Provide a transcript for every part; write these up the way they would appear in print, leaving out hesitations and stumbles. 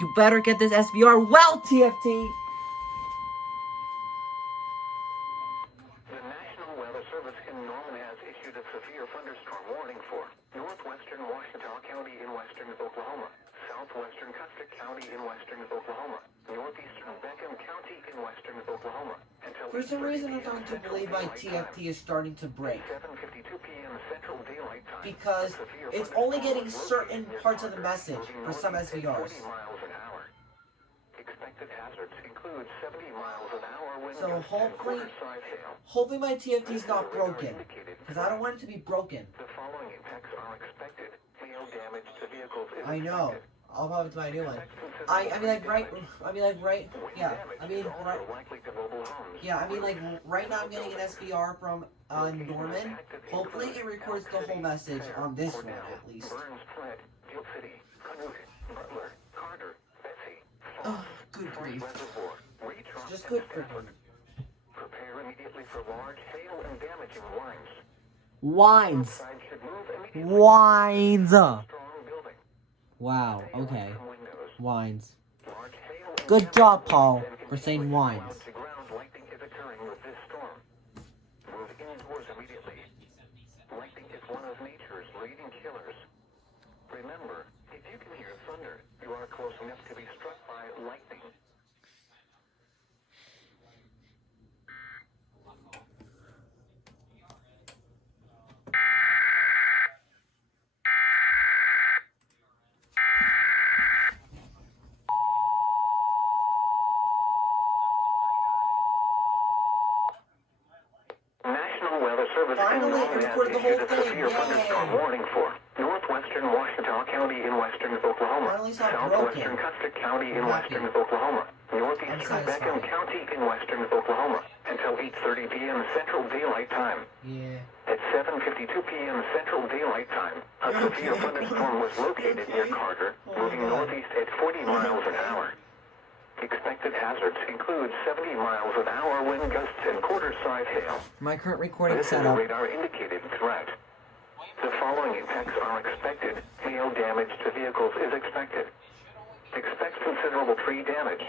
You better get this SVR well, TFT! The National Weather Service in Norman has issued a severe thunderstorm warning for northwestern Washita County in western Oklahoma, southwestern Custer County in western Oklahoma, northeastern Beckham County in western Oklahoma. For some reason, I'm starting to believe my TFT is starting to break. 7:52 p.m. Central Daylight Time. Because it's only getting certain parts of the message for some SVRs. Expected hazards include 70 miles an hour wind So hopefully my TFT is not broken. Because I don't want it to be broken. The following impacts are expected. Hail damage to vehicles is I know. I'll probably buy a new one. I mean like right now I'm getting an SVR from Norman. Hopefully it records the whole message on this one at least. Oh, good grief. Just good for him. Prepare immediately for large hail and damaging Wines. Wow, okay. Wines. Good job, Paul, for saying wines. Lightning is occurring with this storm. Move indoors immediately. Lightning is one of nature's leading killers. Remember, if you can hear thunder, you are close enough to be struck by lightning. National Weather Service Finally, it recorded the whole issued a thing. severe thunderstorm Yay! warning for northwestern Washita County in western Oklahoma, Finally it's not southwestern broken. Custer County in I'm happy. western Oklahoma, northeastern satisfied. Beckham County in western Oklahoma, until 8:30 p.m. Central Daylight Time. Yeah. At 7:52 p.m. Central Daylight Time, a severe thunderstorm was located near Carter, moving northeast at 40 miles an hour. Expected hazards include 70 miles an hour wind gusts and quarter-size hail. My current recording This is a setup. radar-indicated threat. The following impacts are expected. Hail damage to vehicles is expected. Expect considerable tree damage.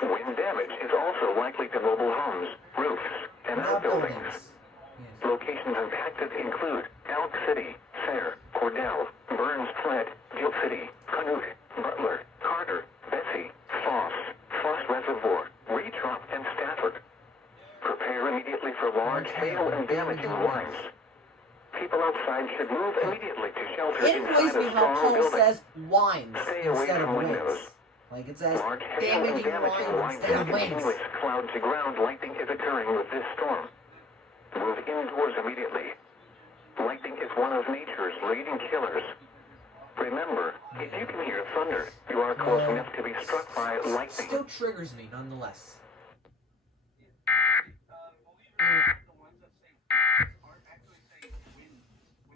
Wind damage is also likely to mobile homes, roofs, and outbuildings. Locations impacted include Elk City, Sayre, Cordell, Burns Flat, Gill City, Canute, Butler, Carter, Bessie, Foss Reservoir, Retrop, and Stafford. Prepare immediately for large hail and damaging winds. People outside should move immediately to shelter It annoys inside me a how strong Paul building. says wines Stay away instead from of windows. winds. Like it says Large hail and damaging damaging wines winds instead and of winds. continuous cloud-to-ground lightning is occurring with this storm. Move indoors immediately. Lightning is one of nature's leading killers. Remember, if you can hear thunder, you are close enough to be struck by lightning. Still triggers me nonetheless.